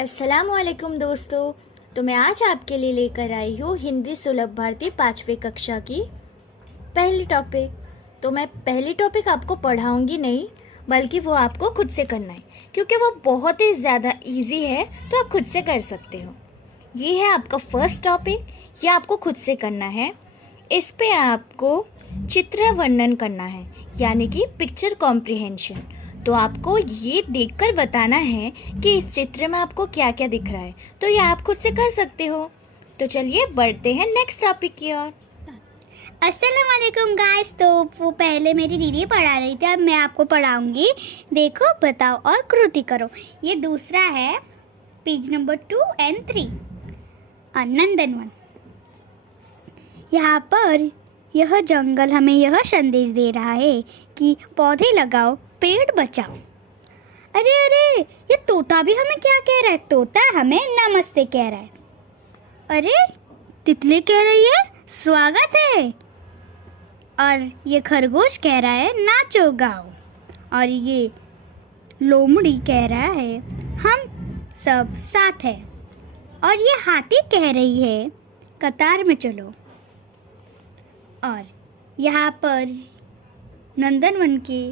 अस्सलामुअलैकुम दोस्तों। तो मैं आज आपके लिए लेकर आई हूँ हिंदी सुलभ भारती 5वीं कक्षा की पहली टॉपिक। तो मैं पहली टॉपिक आपको पढ़ाऊँगी नहीं, बल्कि वो आपको खुद से करना है, क्योंकि वो बहुत ही ज़्यादा इजी है, तो आप खुद से कर सकते हो। ये है आपका फर्स्ट टॉपिक, ये आपको खुद से करना है। इस पे आपको चित्र वर्णन करना है, यानी कि पिक्चर कॉम्प्रिहेंशन। तो आपको ये देखकर बताना है कि इस चित्र में आपको क्या क्या दिख रहा है। तो ये आप खुद से कर सकते हो। तो चलिए बढ़ते हैं नेक्स्ट टॉपिक की ओर। अस्सलाम वालेकुम गाइस। तो वो पहले मेरी दीदी पढ़ा रही थी, अब मैं आपको पढ़ाऊंगी। देखो, बताओ और कृति करो। ये दूसरा है, पेज नंबर 2 और 3, नंदनवन। यहाँ पर यह जंगल हमें यह संदेश दे रहा है कि पौधे लगाओ, पेड़ बचाओ। अरे अरे, ये तोता भी हमें क्या कह रहा है? तोता हमें नमस्ते कह रहा है। अरे, तितली कह रही है स्वागत है। और ये खरगोश कह रहा है नाचो गाओ। और ये लोमड़ी कह रहा है हम सब साथ हैं। और ये हाथी कह रही है कतार में चलो। और यहाँ पर नंदनवन के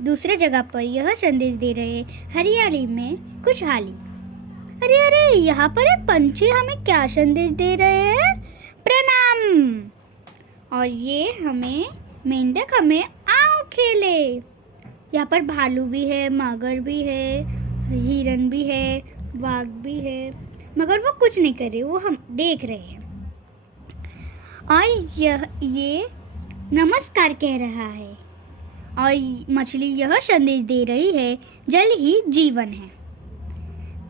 दूसरे जगह पर यह संदेश दे रहे हरियाली में खुशहाली। अरे अरे, यहाँ पर एक पंछी हमें क्या संदेश दे रहे हैं? प्रणाम। और ये हमें मेंढक हमें आओ खेले। यहाँ पर भालू भी है, मगर भी है, हिरन भी है, बाघ भी है, मगर वो कुछ नहीं कर रहे, वो हम देख रहे हैं। और ये नमस्कार कह रहा है। और मछली यह संदेश दे रही है जल ही जीवन है।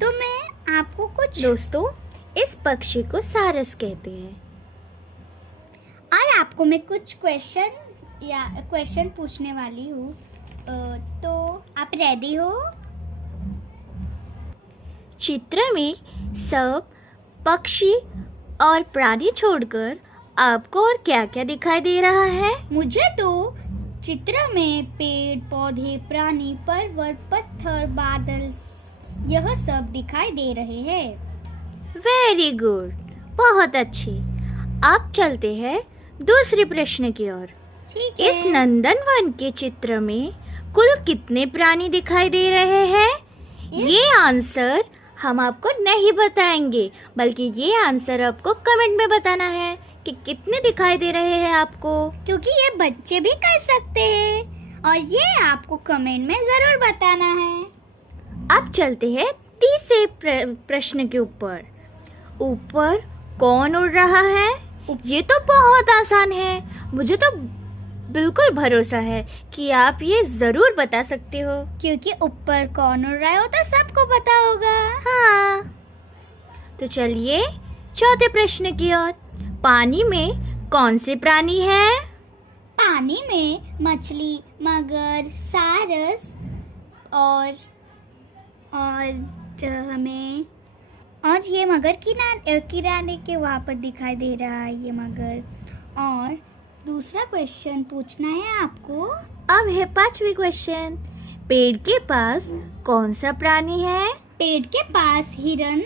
तो मैं आपको कुछ दोस्तों, इस पक्षी को सारस कहते हैं। और आपको मैं कुछ क्वेश्चन पूछने वाली हूँ। तो आप रेडी हो? चित्र में सब पक्षी और प्राणी छोड़कर आपको और क्या क्या दिखाई दे रहा है? मुझे तो चित्र में पेड़ पौधे, प्राणी, पर्वत, पत्थर, बादल, यह सब दिखाई दे रहे हैं। वेरी गुड, बहुत अच्छे। अब चलते हैं दूसरे प्रश्न की ओर। ठीक है। इस नंदनवन के चित्र में कुल कितने प्राणी दिखाई दे रहे हैं? ये आंसर हम आपको नहीं बताएंगे, बल्कि ये आंसर आपको कमेंट में बताना है कि कितने दिखाई दे रहे हैं आपको, क्योंकि ये बच्चे भी कर सकते हैं और ये आपको कमेंट में जरूर बताना है। अब चलते हैं तीसरे प्रश्न के ऊपर कौन उड़ रहा है? ये तो बहुत आसान है। मुझे तो बिल्कुल भरोसा है कि आप ये जरूर बता सकते हो, क्योंकि ऊपर कौन उड़ रहा है वो तो सबको पता होगा। हाँ। तो चलिए चौथे प्रश्न की ओर। पानी में कौन से प्राणी हैं? पानी में मछली, मगर, सारस और हमें और ये मगर किराने के वहाँ पर दिखाई दे रहा है ये मगर। और दूसरा क्वेश्चन पूछना है आपको। अब है 5वीं क्वेश्चन। पेड़ के पास कौन सा प्राणी है? पेड़ के पास हिरन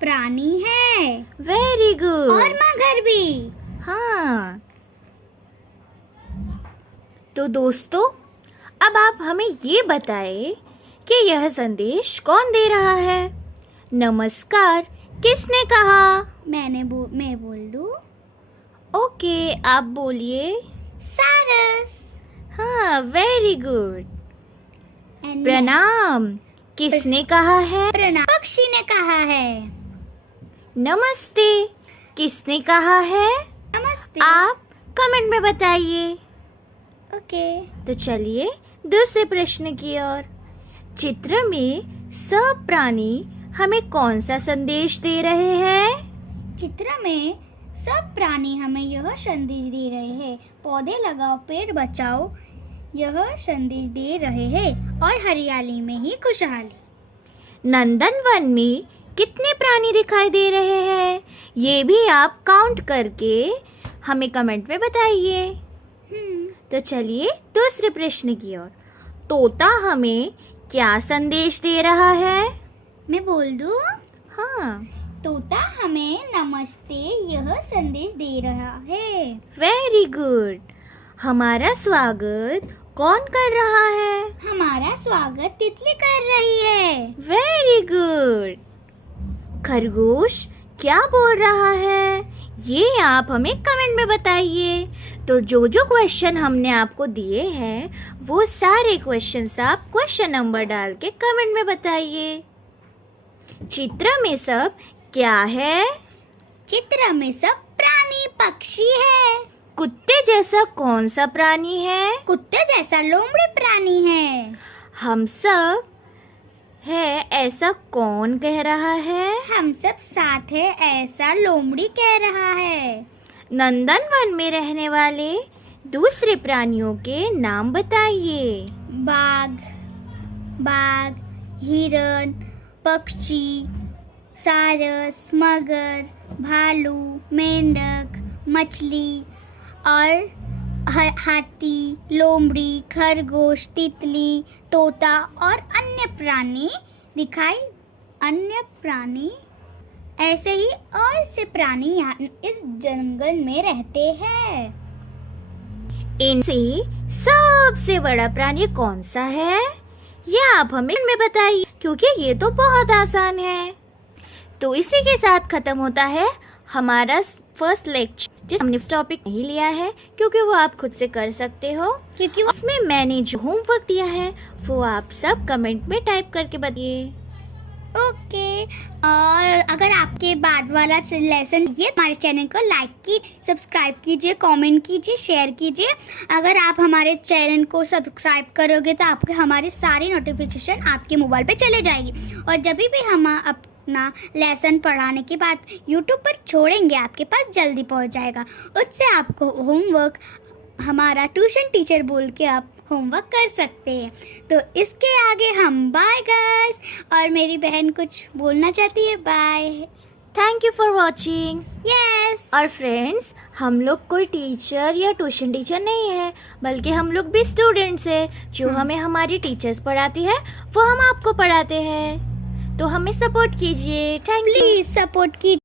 प्राणी है। Very good. और मगर भी। हाँ। तो दोस्तों, अब आप हमें ये बताएं कि यह संदेश कौन दे रहा है? नमस्कार किसने कहा? मैं बोल दूं? ओके, आप बोलिए। सारस। हाँ, वेरी गुड। And प्रणाम किसने कहा है? प्रणाम पक्षी ने कहा है। नमस्ते किसने कहा है? नमस्ते। आप कमेंट में बताइए। ओके। तो चलिए दूसरे प्रश्न की ओर। चित्र में सब प्राणी हमें कौन सा संदेश दे रहे हैं? चित्र में सब प्राणी हमें यह संदेश दे रहे हैं, पौधे लगाओ, पेड़ बचाओ, यह संदेश दे रहे हैं। और हरियाली में ही खुशहाली। नंदनवन में कितने प्राणी दिखाई दे रहे हैं? ये भी आप काउंट करके हमें कमेंट में बताइए। तो चलिए दूसरे प्रश्न की ओर। तोता हमें क्या संदेश दे रहा है? मैं बोल दूं? हाँ, तोता हमें नमस्ते यह संदेश दे रहा है। Very good. हमारा स्वागत कौन कर रहा है? हमारा स्वागत तितली कर रही है। Very good. खरगोश क्या बोल रहा है? ये आप हमें कमेंट में बताइए। तो जो जो क्वेश्चन हमने आपको दिए हैं वो सारे क्वेश्चंस आप क्वेश्चन नंबर डाल के कमेंट में बताइए। चित्र में सब क्या है? चित्र में सब प्राणी पक्षी है। कुत्ते जैसा कौन सा प्राणी है? कुत्ते जैसा लोमड़ी प्राणी है। हम सब है ऐसा कौन कह रहा है? हम सब साथ है ऐसा लोमड़ी कह रहा है। नंदनवन में रहने वाले दूसरे प्राणियों के नाम बताइए। बाघ, बाघ, हिरन, पक्षी, सारस, मगर, भालू, मेंढक, मछली और हाथी, लोमड़ी, खरगोश, तितली, तोता और अन्य प्राणी ऐसे ही और से प्राणी यहाँ इस जंगल में रहते हैं। इनसे सबसे बड़ा प्राणी कौन सा है? ये आप हमें में बताइए, क्योंकि ये तो बहुत आसान है। तो इसी के साथ खत्म होता है हमारा फर्स्ट लेक्चर। जिस हमने टॉपिक नहीं लिया है क्योंकि वो आप खुद से कर सकते हो, क्योंकि उसमें मैंने जो होमवर्क दिया है वो आप सब कमेंट में टाइप करके बताइए। ओके। और अगर आपके बाद वाला लेसन ये हमारे चैनल को लाइक कीजिए, सब्सक्राइब कीजिए, कमेंट कीजिए, शेयर कीजिए। अगर आप हमारे चैनल को सब्सक्राइब करोगे तो आपके हमारी सारी नोटिफिकेशन आपके मोबाइल पे चले जाएगी। और जब भी हम अपना लेसन पढ़ाने के बाद यूट्यूब पर छोड़ेंगे आपके पास जल्दी पहुंच जाएगा। उससे आपको होमवर्क हमारा ट्यूशन टीचर बोल के आप होमवर्क कर सकते हैं। तो इसके आगे हम बाय गाइस। और मेरी बहन कुछ बोलना चाहती है। Bye. Thank you for watching. Yes. और फ्रेंड्स, हम लोग कोई टीचर या ट्यूशन टीचर नहीं है, बल्कि हम लोग भी स्टूडेंट्स हैं। जो हमें हमारी टीचर्स पढ़ाती है वो हम आपको पढ़ाते हैं। तो हमें सपोर्ट कीजिए। Thank you. प्लीज सपोर्ट कीजिए।